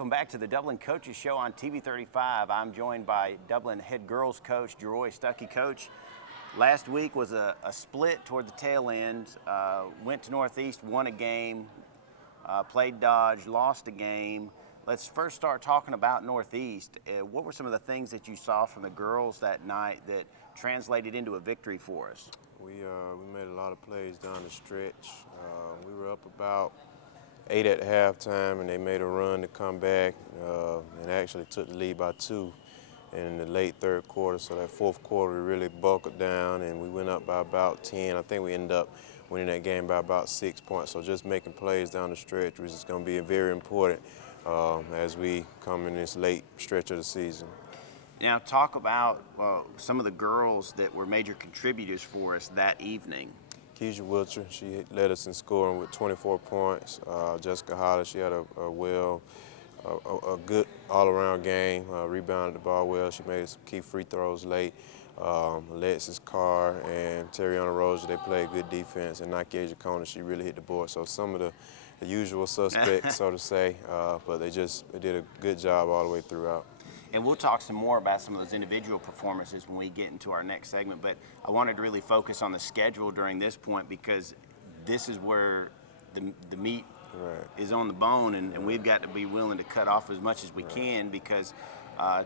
Welcome back to the Dublin Coaches Show on TV 35. I'm joined by Dublin head girls coach, Jeroy Stuckey. Coach, last week was a split toward the tail end. Went to Northeast, won a game, played Dodge, lost a game. Let's first start talking about Northeast. What were some of the things that you saw from the girls that night that translated into a victory for us? We made a lot of plays down the stretch. We were up about 8 at halftime, and they made a run to come back and actually took the lead by 2 in the late third quarter. So that fourth quarter, we really buckled down, and we went up by about 10. I think we ended up winning that game by about 6 points. So just making plays down the stretch, which is going to be very important as we come in this late stretch of the season. Now talk about some of the girls that were major contributors for us that evening. Keisha Wilcher, she led us in scoring with 24 points. Jessica Holler, she had a good all-around game, rebounded the ball well. She made some key free throws late. Alexis Carr and Terriana Rosa, they played good defense. And Nike Kona, she really hit the board. So some of the usual suspects, so to say, but they did a good job all the way throughout. And we'll talk some more about some of those individual performances when we get into our next segment. But I wanted to really focus on the schedule during this point because this is where the meat is on the bone, and we've got to be willing to cut off as much as we can because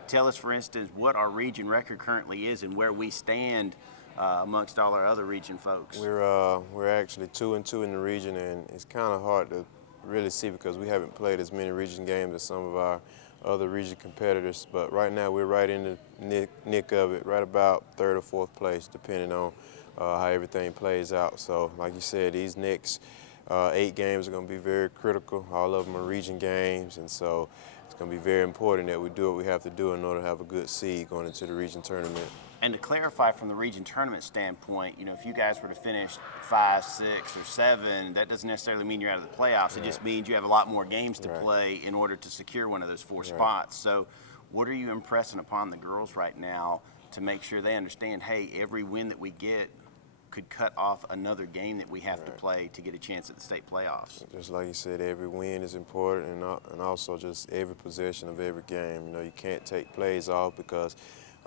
tell us, for instance, what our region record currently is and where we stand amongst all our other region folks. We're actually 2-2 in the region, and it's kind of hard to really see because we haven't played as many region games as some of our other region competitors, but right now we're right in the nick of it, right about third or fourth place, depending on how everything plays out. So, like you said, these next 8 games are going to be very critical. All of them are region games, and so it's going to be very important that we do what we have to do in order to have a good seed going into the region tournament. And to clarify from the region tournament standpoint, you know, if you guys were to finish 5, 6, or 7, that doesn't necessarily mean you're out of the playoffs. It just means you have a lot more games to play in order to secure one of those 4 spots. So what are you impressing upon the girls right now to make sure they understand, hey, every win that we get could cut off another game that we have to play to get a chance at the state playoffs? Just like you said, every win is important, and also just every possession of every game. You know, you can't take plays off because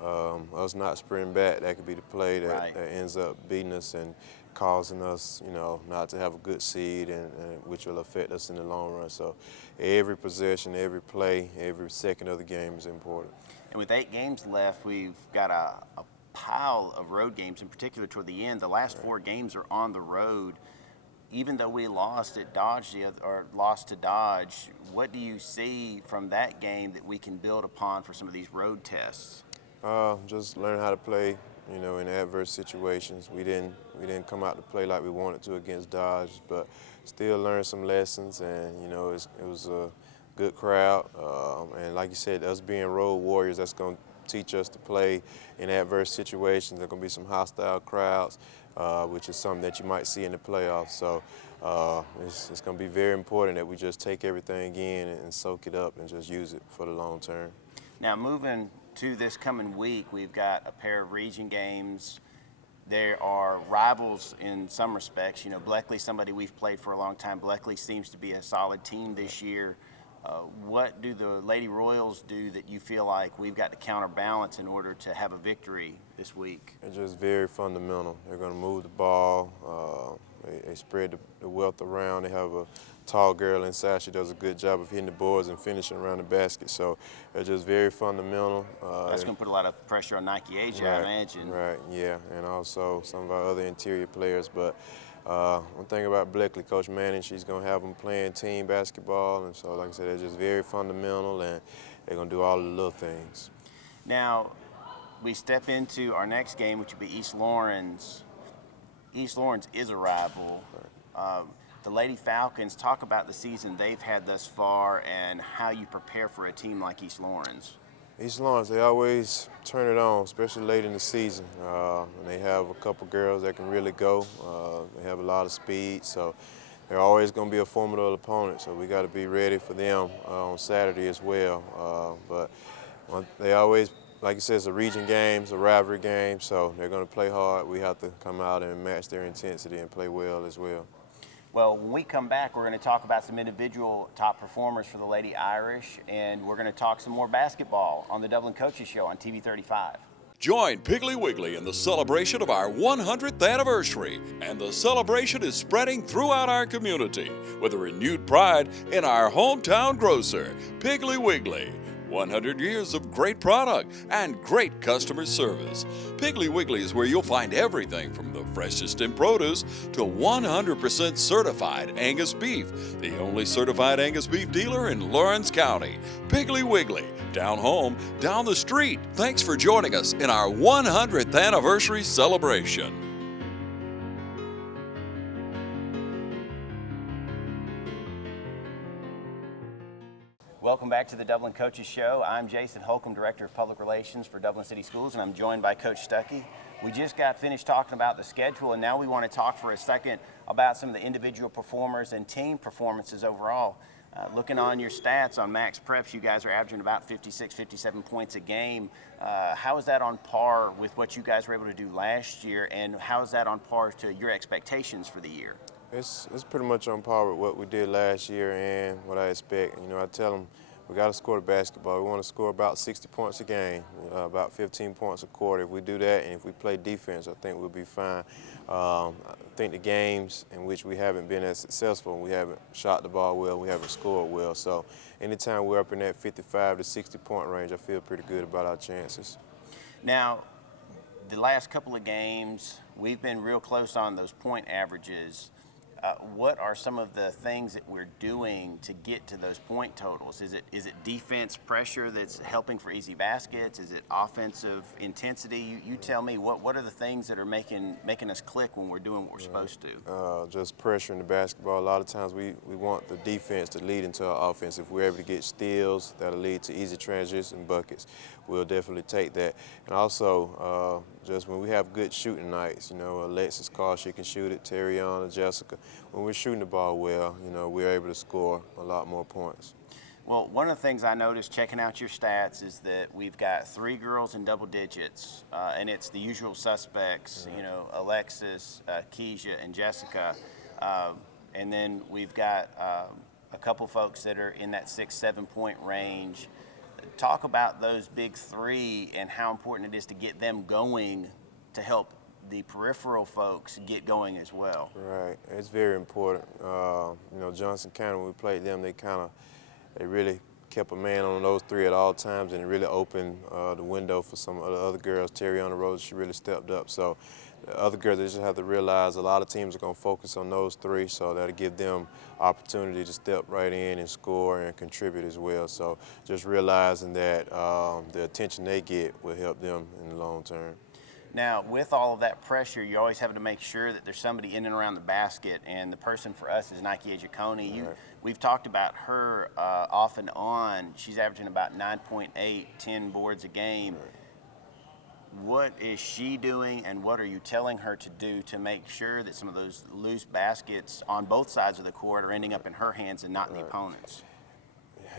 us not sprinting back, that could be the play that ends up beating us and causing us, you know, not to have a good seed, and which will affect us in the long run. So every possession, every play, every second of the game is important. And with 8 games left, we've got a pile of road games, in particular toward the end. The last 4 games are on the road. Even though we lost at Dodge or lost to Dodge, what do you see from that game that we can build upon for some of these road tests? Just learn how to play, you know, in adverse situations. We didn't come out to play like we wanted to against Dodge, but still learn some lessons. And you know, it was a good crowd. And like you said, us being road warriors, that's going to teach us to play in adverse situations. There are going to be some hostile crowds, which is something that you might see in the playoffs. So it's going to be very important that we just take everything in and soak it up and just use it for the long term. Now moving to this coming week, we've got a pair of region games. There are rivals in some respects. You know, Bleckley, somebody we've played for a long time. Bleckley seems to be a solid team this year. What do the Lady Royals do that you feel like we've got to counterbalance in order to have a victory this week? They're just very fundamental. They're going to move the ball. They spread the wealth around. They have a tall girl inside. She does a good job of hitting the boards and finishing around the basket. So they're just very fundamental. That's going to put a lot of pressure on Nike Asia, I imagine. Right, yeah, and also some of our other interior players. But one thing about Bleckley, Coach Manning, she's going to have them playing team basketball. And so, like I said, they're just very fundamental, and they're going to do all the little things. Now, we step into our next game, which will be East Lawrence. East Lawrence is a rival. The Lady Falcons, talk about the season they've had thus far and how you prepare for a team like East Lawrence. East Lawrence, they always turn it on, especially late in the season. And they have a couple girls that can really go. They have a lot of speed, so they're always going to be a formidable opponent. So we got to be ready for them on Saturday as well. But they always, like you said, it's a region game, it's a rivalry game, so they're going to play hard. We have to come out and match their intensity and play well as well. Well, when we come back, we're going to talk about some individual top performers for the Lady Irish, and we're going to talk some more basketball on the Dublin Coaches Show on TV 35. Join Piggly Wiggly in the celebration of our 100th anniversary, and the celebration is spreading throughout our community with a renewed pride in our hometown grocer, Piggly Wiggly. 100 years of great product and great customer service. Piggly Wiggly is where you'll find everything from the freshest in produce to 100% certified Angus beef, the only certified Angus beef dealer in Lawrence County. Piggly Wiggly, down home, down the street. Thanks for joining us in our 100th anniversary celebration. Welcome back to the Dublin Coaches Show. I'm Jason Holcomb, Director of Public Relations for Dublin City Schools, and I'm joined by Coach Stuckey. We just got finished talking about the schedule, and now we want to talk for a second about some of the individual performers and team performances overall. Looking on your stats on Max Preps, you guys are averaging about 56, 57 points a game. How is that on par with what you guys were able to do last year, and how is that on par to your expectations for the year? It's pretty much on par with what we did last year and what I expect. You know, I tell them we got to score the basketball. We want to score about 60 points a game, about 15 points a quarter. If we do that and if we play defense, I think we'll be fine. I think the games in which we haven't been as successful, we haven't shot the ball well, we haven't scored well. So anytime we're up in that 55 to 60 point range, I feel pretty good about our chances. Now, the last couple of games, we've been real close on those point averages. What are some of the things that we're doing to get to those point totals? Is it defense pressure that's helping for easy baskets? Is it offensive intensity? You tell me, what are the things that are making us click when we're doing what we're supposed to? Just pressuring the basketball. A lot of times we want the defense to lead into our offense. If we're able to get steals, that'll lead to easy transition buckets. We'll definitely take that. And also, just when we have good shooting nights, you know, Alexis Carr, she can shoot it, Terriana, Jessica. When we're shooting the ball well, you know, we're able to score a lot more points. Well, one of the things I noticed checking out your stats is that we've got 3 girls in double digits, and it's the usual suspects, you know, Alexis, Keisha, and Jessica. And then we've got a couple folks that are in that 6-7 point range. Talk about those big 3 and how important it is to get them going to help the peripheral folks get going as well. Right, it's very important. You know, Johnson County, when we played them, they really kept a man on those 3 at all times, and it really opened the window for some of the other girls. Terriana Rose, she really stepped up. So the other girls, they just have to realize a lot of teams are going to focus on those 3, so that'll give them opportunity to step right in and score and contribute as well. So just realizing that the attention they get will help them in the long term. Now, with all of that pressure, you're always having to make sure that there's somebody in and around the basket, and the person for us is Nike Ejikoni. Right. We've talked about her off and on. She's averaging about 9.8, 10 boards a game. Right. What is she doing, and what are you telling her to do to make sure that some of those loose baskets on both sides of the court are ending up in her hands and not in the opponent's?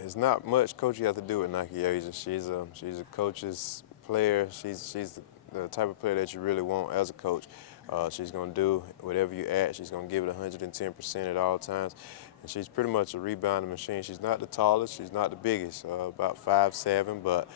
It's not much coaching you have to do with Nike Asia. She's a coach's player. She's the type of player that you really want as a coach. She's going to do whatever you ask. She's going to give it 110% at all times. And she's pretty much a rebounding machine. She's not the tallest. She's not the biggest, about 5'7", but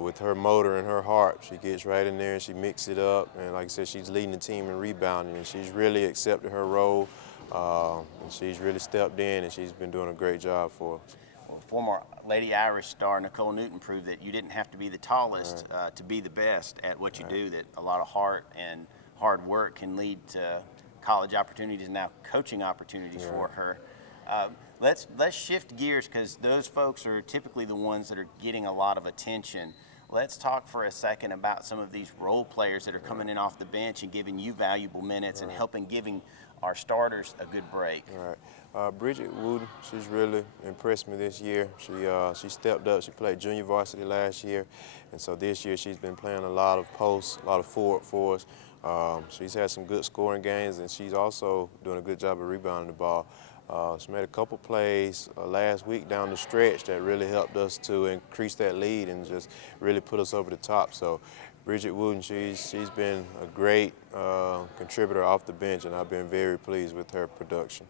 with her motor and her heart, she gets right in there and she mixes it up. And like I said, she's leading the team in rebounding, and she's really accepted her role. And she's really stepped in, and she's been doing a great job for us. Well, former Lady Irish star Nicole Newton proved that you didn't have to be the tallest to be the best at what you do, that a lot of heart and hard work can lead to college opportunities and now coaching opportunities for her. Let's shift gears, because those folks are typically the ones that are getting a lot of attention. Let's talk for a second about some of these role players that are coming in off the bench and giving you valuable minutes and giving our starters a good break. Right. Bridget Wooden, she's really impressed me this year. She stepped up. She played junior varsity last year, and so this year she's been playing a lot of posts, a lot of forward for us. She's had some good scoring games, and she's also doing a good job of rebounding the ball. She made a couple plays last week down the stretch that really helped us to increase that lead and just really put us over the top. So Bridget Wooten, she's been a great contributor off the bench, and I've been very pleased with her production.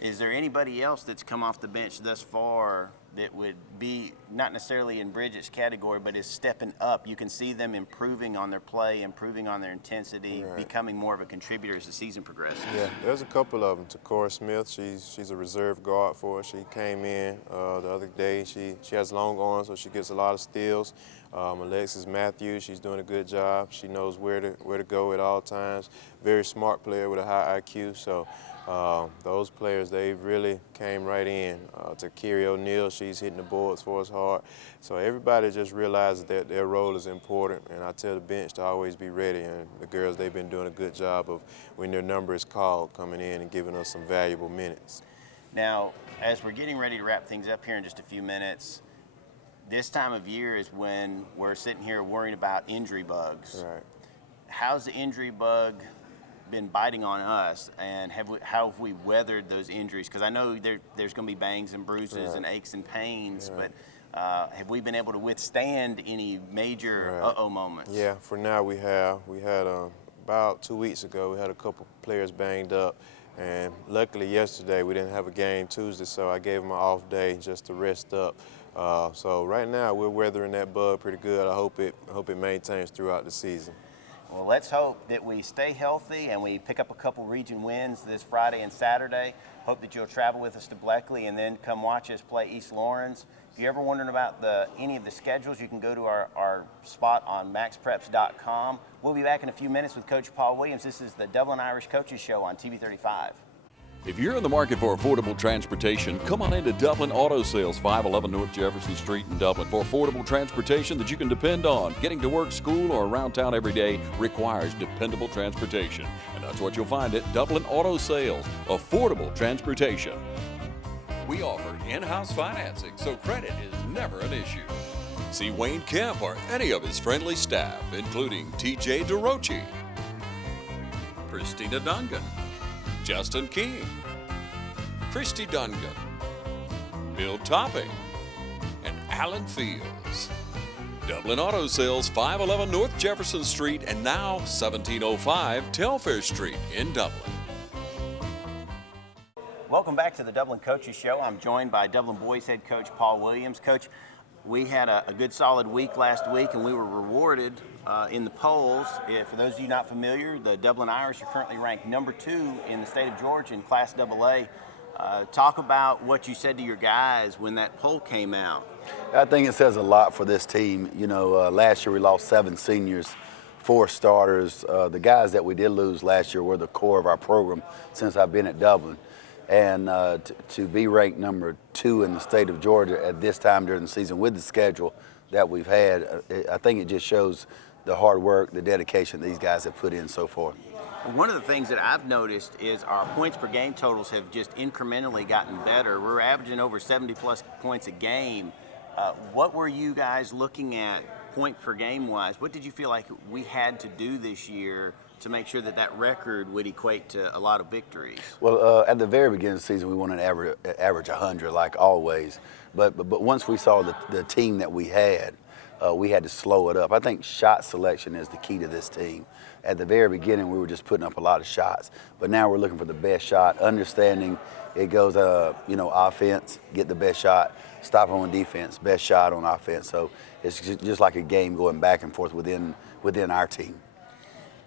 Is there anybody else that's come off the bench thus far that would be not necessarily in Bridget's category, but is stepping up? You can see them improving on their play, improving on their intensity, Right. becoming more of a contributor as the season progresses. Yeah, there's a couple of them. Takora Smith, she's a reserve guard for us. She came in the other day. She has long arms, so she gets a lot of steals. Alexis Matthews, she's doing a good job. She knows where to go at all times. Very smart player with a high IQ. So those players, they really came right in. Takiri O'Neal, she's hitting the boards for us hard. So everybody just realizes that their role is important, and I tell the bench to always be ready. And the girls, they've been doing a good job of, when their number is called, coming in and giving us some valuable minutes. Now, as we're getting ready to wrap things up here in just a few minutes, this time of year is when we're sitting here worrying about injury bugs. Right. How's the injury bug been biting on us, and how have we weathered those injuries? Because I know there's going to be bangs and bruises Right. and aches and pains, Right. but have we been able to withstand any major Right. uh-oh moments? Yeah, for now we have. We had about 2 weeks ago, we had a couple players banged up, and luckily yesterday we didn't have a game Tuesday, so I gave them an off day just to rest up. So right now we're weathering that bug pretty good. I hope it maintains throughout the season. Well, let's hope that we stay healthy and we pick up a couple region wins this Friday and Saturday. Hope that you'll travel with us to Bleckley and then come watch us play East Lawrence. If you're ever wondering about any of the schedules, you can go to our spot on maxpreps.com. We'll be back in a few minutes with Coach Paul Williams. This is the Dublin Irish Coaches Show on TV 35. If you're in the market for affordable transportation, come on into Dublin Auto Sales, 511 North Jefferson Street in Dublin. For affordable transportation that you can depend on, getting to work, school, or around town every day requires dependable transportation. And that's what you'll find at Dublin Auto Sales, affordable transportation. We offer in-house financing, so credit is never an issue. See Wayne Kemp or any of his friendly staff, including TJ DeRochi, Christina Dungan, Justin King, Christy Dungan, Bill Topping, and Alan Fields. Dublin Auto Sales, 511 North Jefferson Street, and now 1705 Telfair Street in Dublin. Welcome back to the Dublin Coaches Show. I'm joined by Dublin boys head coach Paul Williams. Coach, we had a good solid week last week, and we were rewarded in the polls. For those of you not familiar, the Dublin Irish are currently ranked number 2 in the state of Georgia in Class AA. Talk about what you said to your guys when that poll came out. I think it says a lot for this team. You know, last year we lost 7 seniors, 4 starters. The guys that we did lose last year were the core of our program since I've been at Dublin. And to be ranked number 2 in the state of Georgia at this time during the season with the schedule that we've had, I think it just shows the hard work, the dedication these guys have put in so far. One of the things that I've noticed is our points per game totals have just incrementally gotten better. We're averaging over 70-plus points a game. What were you guys looking at point per game wise? What did you feel like we had to do this year to make sure that that record would equate to a lot of victories? Well, at the very beginning of the season, we wanted to average 100 like always. But once we saw the team that we had to slow it up. I think shot selection is the key to this team. At the very beginning, we were just putting up a lot of shots. But now we're looking for the best shot, understanding it goes, offense, get the best shot, stop on defense, best shot on offense. So it's just like a game going back and forth within our team.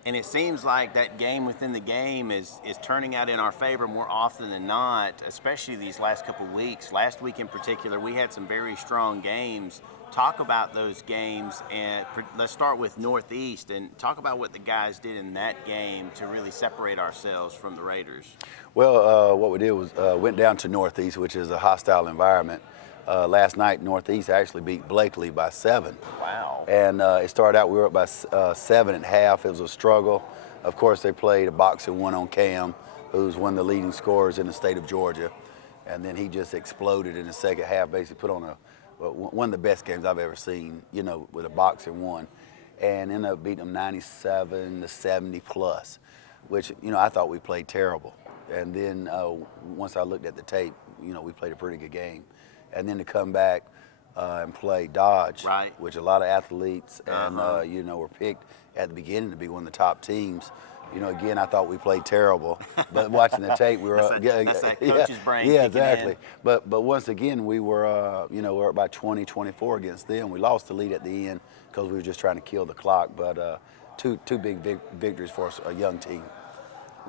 And it seems like that game within the game is turning out in our favor more often than not, especially these last couple of weeks. Last week in particular, we had some very strong games. Talk about those games, and let's start with Northeast and talk about what the guys did in that game to really separate ourselves from the Raiders. Well, what we did was went down to Northeast, which is a hostile environment. Last night, Northeast actually beat Bleckley by 7. Wow. And it started out, we were up by 7 at half. It was a struggle. Of course, they played a boxing one on Cam, who's one of the leading scorers in the state of Georgia. And then he just exploded in the second half, basically put on one of the best games I've ever seen, with a boxing one. And ended up beating them 97-70 plus, which, I thought we played terrible. And then once I looked at the tape, we played a pretty good game. And then to come back, and play Dodge, Right. which a lot of athletes and were picked at the beginning to be one of the top teams. Again, I thought we played terrible, but watching the tape, we were that's that coach's brain Yeah, kicking exactly. in. But once again, we were we're up by 20, 24 against them. We lost the lead at the end because we were just trying to kill the clock. But two big victories for us, a young team.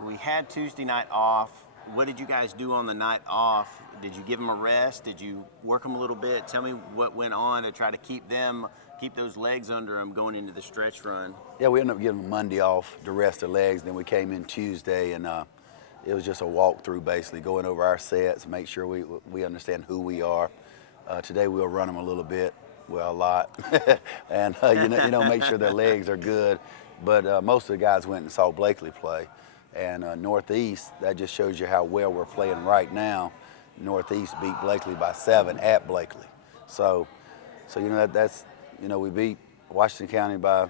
We had Tuesday night off. What did you guys do on the night off? Did you give them a rest? Did you work them a little bit? Tell me what went on to try to keep those legs under them going into the stretch run. Yeah, we ended up giving them Monday off to rest their legs. Then we came in Tuesday, and it was just a walkthrough, basically, going over our sets, make sure we understand who we are. Today we'll run them a little bit, well, a lot, and make sure their legs are good. But most of the guys went and saw Blakely play. And Northeast, that just shows you how well we're playing right now. Northeast beat Blakely by 7 at Blakely. So that's we beat Washington County by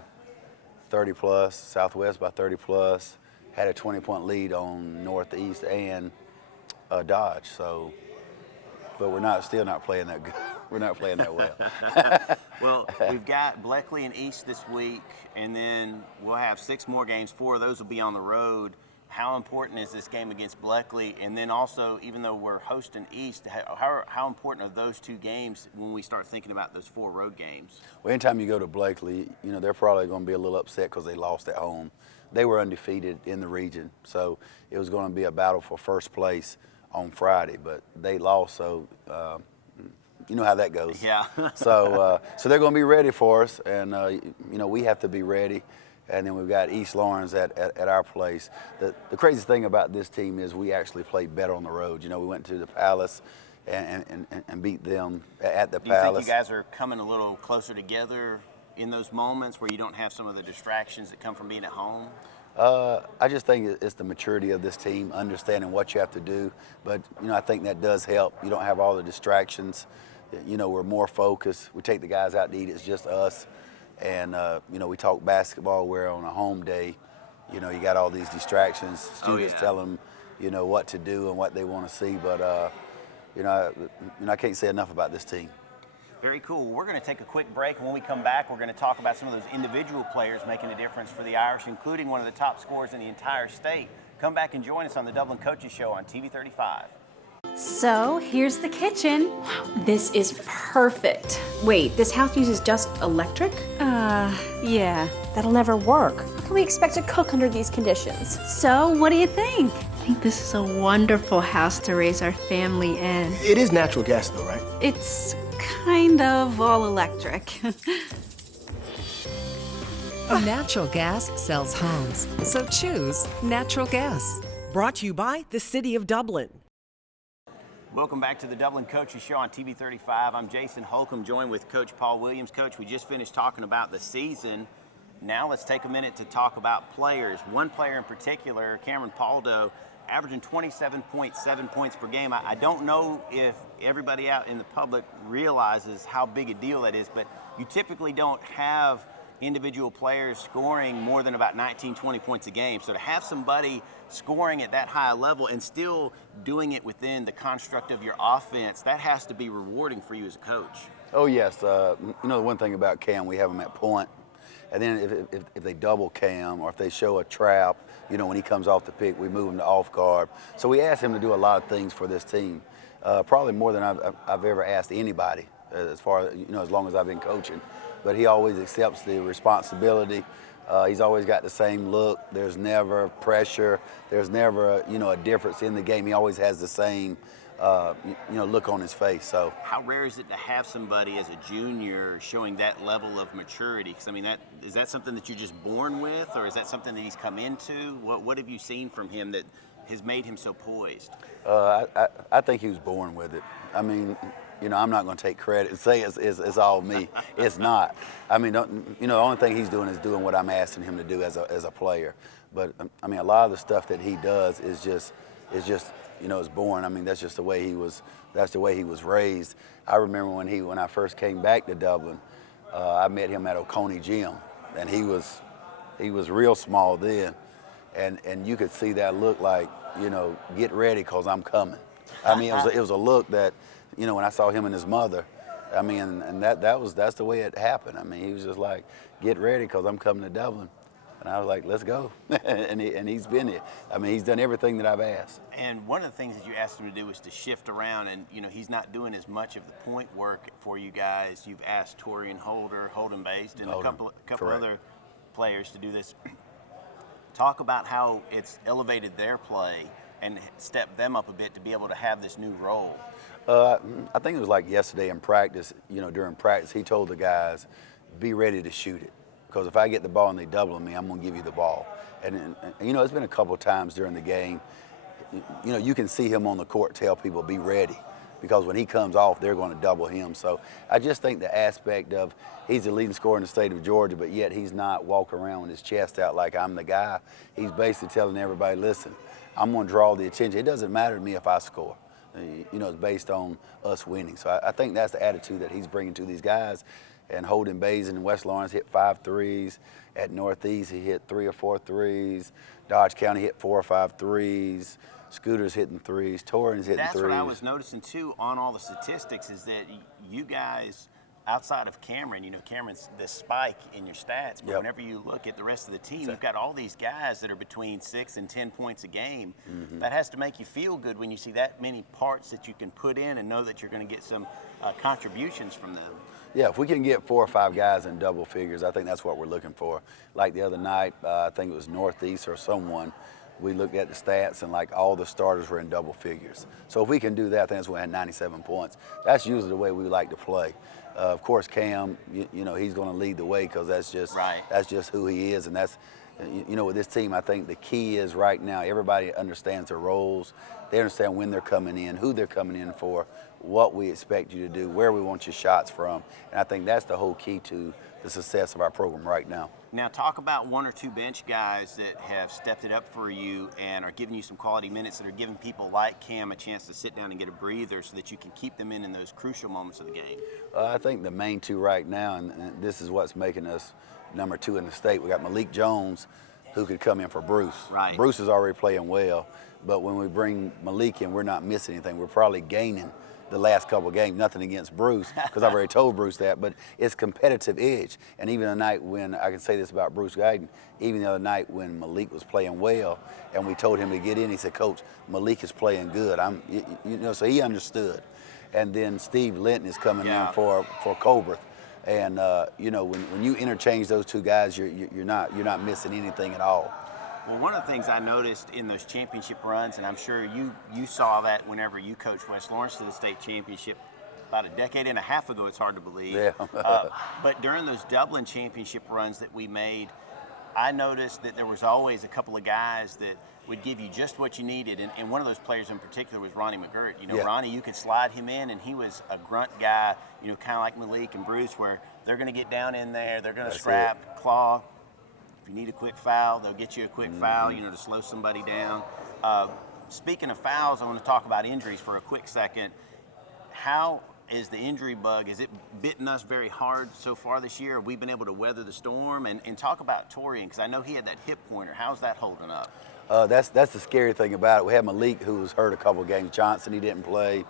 30 plus, Southwest by 30 plus, had a 20-point lead on Northeast and Dodge. So, but we're still not playing that good. We're not playing that well. Well, we've got Blakely and East this week, and then we'll have 6 more games. 4 of those will be on the road. How important is this game against Blakely? And then also, even though we're hosting East, how important are those 2 games when we start thinking about those 4 road games? Well, anytime you go to Blakely, they're probably going to be a little upset because they lost at home. They were undefeated in the region, so it was going to be a battle for first place on Friday, but they lost, so you know how that goes. Yeah. So they're going to be ready for us, and we have to be ready. And then we've got East Lawrence at our place. The crazy thing about this team is we actually played better on the road. We went to the Palace and beat them at the Palace. Do you think you guys are coming a little closer together in those moments where you don't have some of the distractions that come from being at home? I just think it's the maturity of this team, understanding what you have to do. But, I think that does help. You don't have all the distractions. We're more focused. We take the guys out to eat. It's just us. And, we talk basketball where on a home day, you got all these distractions. Students tell them, what to do and what they want to see. But, I can't say enough about this team. Very cool. We're going to take a quick break, and when we come back, we're going to talk about some of those individual players making a difference for the Irish, including one of the top scorers in the entire state. Come back and join us on the Dublin Coaches Show on TV 35. So here's the kitchen. Wow, this is perfect. Wait, this house uses just electric? Yeah. That'll never work. How can we expect to cook under these conditions? So what do you think? I think this is a wonderful house to raise our family in. It is natural gas though, right? It's kind of all electric. Natural gas sells homes, so choose natural gas. Brought to you by the City of Dublin. Welcome back to the Dublin Coaches Show on TV 35. I'm Jason Holcomb, joined with Coach Paul Williams. Coach, we just finished talking about the season. Now let's take a minute to talk about players. One player in particular, Cameron Paldo, averaging 27.7 points per game. I don't know if everybody out in the public realizes how big a deal that is, but you typically don't have individual players scoring more than about 19, 20 points a game. So to have somebody scoring at that high level and still doing it within the construct of your offense, that has to be rewarding for you as a coach. Oh, yes. The one thing about Cam, we have him at point. And then if they double Cam or if they show a trap, when he comes off the pick, we move him to off guard. So we asked him to do a lot of things for this team, probably more than I've ever asked anybody as far as, as long as I've been coaching. But he always accepts the responsibility. He's always got the same look. There's never pressure. There's never a difference in the game. He always has the same look on his face. So how rare is it to have somebody as a junior showing that level of maturity? Because is that something that you're just born with, or is that something that he's come into? What have you seen from him that has made him so poised? I think he was born with it. I'm not going to take credit and say it's all me. It's not. The only thing he's doing is doing what I'm asking him to do as a player. But a lot of the stuff that he does is just is born. That's just the way he was. That's the way he was raised. I remember when I first came back to Dublin, I met him at Oconee Gym, and he was real small then, and you could see that look like get ready 'cause I'm coming. It was a look that. When I saw him and his mother, I mean, and that's the way it happened. I mean, he was just like, get ready because I'm coming to Dublin. And I was like, let's go. and he's been here. I mean, he's done everything that I've asked. And one of the things that you asked him to do was to shift around, and he's not doing as much of the point work for you guys. You've asked Torian Holden based, and a couple other players to do this. Talk about how it's elevated their play and stepped them up a bit to be able to have this new role. I think it was like yesterday in practice. During practice, he told the guys, be ready to shoot it. Because if I get the ball and they double me, I'm going to give you the ball. And it's been a couple of times during the game, you can see him on the court tell people, be ready. Because when he comes off, they're going to double him. So I just think the aspect of he's the leading scorer in the state of Georgia, but yet he's not walking around with his chest out like I'm the guy. He's basically telling everybody, listen, I'm going to draw the attention. It doesn't matter to me if I score. It's based on us winning. So I think that's the attitude that he's bringing to these guys. And Holden Bays in West Lawrence hit 5 threes. At Northeast, he hit 3 or 4 threes. Dodge County hit 4 or 5 threes. Scooter's hitting threes. Torrens hitting threes. That's what I was noticing, too, on all the statistics is that you guys, outside of Cameron, Cameron's the spike in your stats, but whenever you look at the rest of the team, you've got all these guys that are between 6 and 10 points a game. Mm-hmm. That has to make you feel good when you see that many parts that you can put in and know that you're going to get some contributions from them. Yeah, if we can get 4 or 5 guys in double figures, I think that's what we're looking for. Like the other night, I think it was Northeast or someone, we looked at the stats and like all the starters were in double figures. So if we can do that, I think that's when we had 97 points. That's usually the way we like to play. Of course, Cam, he's going to lead the way because that's just who he is, and that's. With this team, I think the key is right now everybody understands their roles. They understand when they're coming in, who they're coming in for, what we expect you to do, where we want your shots from. And I think that's the whole key to the success of our program right now. Now talk about 1 or 2 bench guys that have stepped it up for you and are giving you some quality minutes that are giving people like Cam a chance to sit down and get a breather so that you can keep them in those crucial moments of the game. I think the main 2 right now, and this is what's making us number 2 in the state. We got Malik Jones, who could come in for Bruce. Right. Bruce is already playing well, but when we bring Malik in, we're not missing anything. We're probably gaining the last couple of games. Nothing against Bruce, because I've already told Bruce that, but it's competitive edge. And even the night when, I can say this about Bruce Guyton, even the other night when Malik was playing well, and we told him to get in, he said, Coach, Malik is playing good. So he understood. And then Steve Linton is coming in for Colbert. And when you interchange those 2 guys, you're not missing anything at all. Well, one of the things I noticed in those championship runs, and I'm sure you saw that whenever you coached West Lawrence to the state championship about a decade and a half ago, it's hard to believe. Yeah. But during those Dublin championship runs that we made, I noticed that there was always a couple of guys that would give you just what you needed, and one of those players in particular was Ronnie McGirt. Ronnie, you could slide him in, and he was a grunt guy, kind of like Malik and Bruce, where they're going to get down in there, they're going to scrap, claw. If you need a quick foul, they'll get you a quick foul, to slow somebody down. Speaking of fouls, I want to talk about injuries for a quick second. How is the injury bug? Is it bitten us very hard so far this year? Have we been able to weather the storm? And talk about Torian, because I know he had that hip pointer. How's that holding up? That's the scary thing about it. We had Malik, who was hurt a couple of games. Johnson, he didn't play.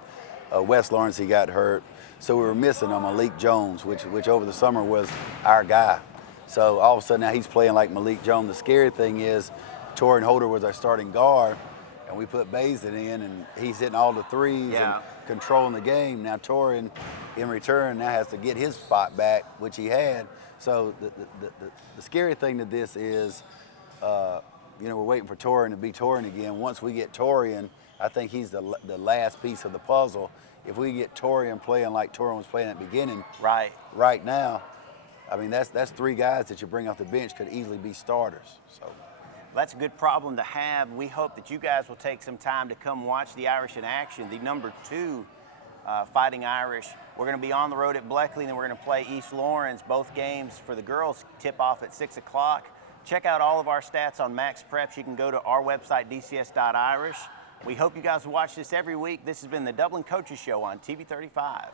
West Lawrence, he got hurt. So we were missing on Malik Jones, which over the summer was our guy. So all of a sudden now he's playing like Malik Jones. The scary thing is Torian Holder was our starting guard, and we put Bazin in, and he's hitting all the threes and controlling the game. Now Torian, in return, now has to get his spot back, which he had. So the scary thing to this is, we're waiting for Torian to be Torian again. Once we get Torian, I think he's the last piece of the puzzle. If we get Torian playing like Torian was playing at the beginning, right now, I mean, that's 3 guys that you bring off the bench could easily be starters. So that's a good problem to have. We hope that you guys will take some time to come watch the Irish in action, the number 2 Fighting Irish. We're going to be on the road at Bleckley, and then we're going to play East Lawrence. Both games for the girls tip off at 6 o'clock. Check out all of our stats on Max Preps. You can go to our website, dcs.irish. We hope you guys will watch this every week. This has been the Dublin Coaches Show on TV 35.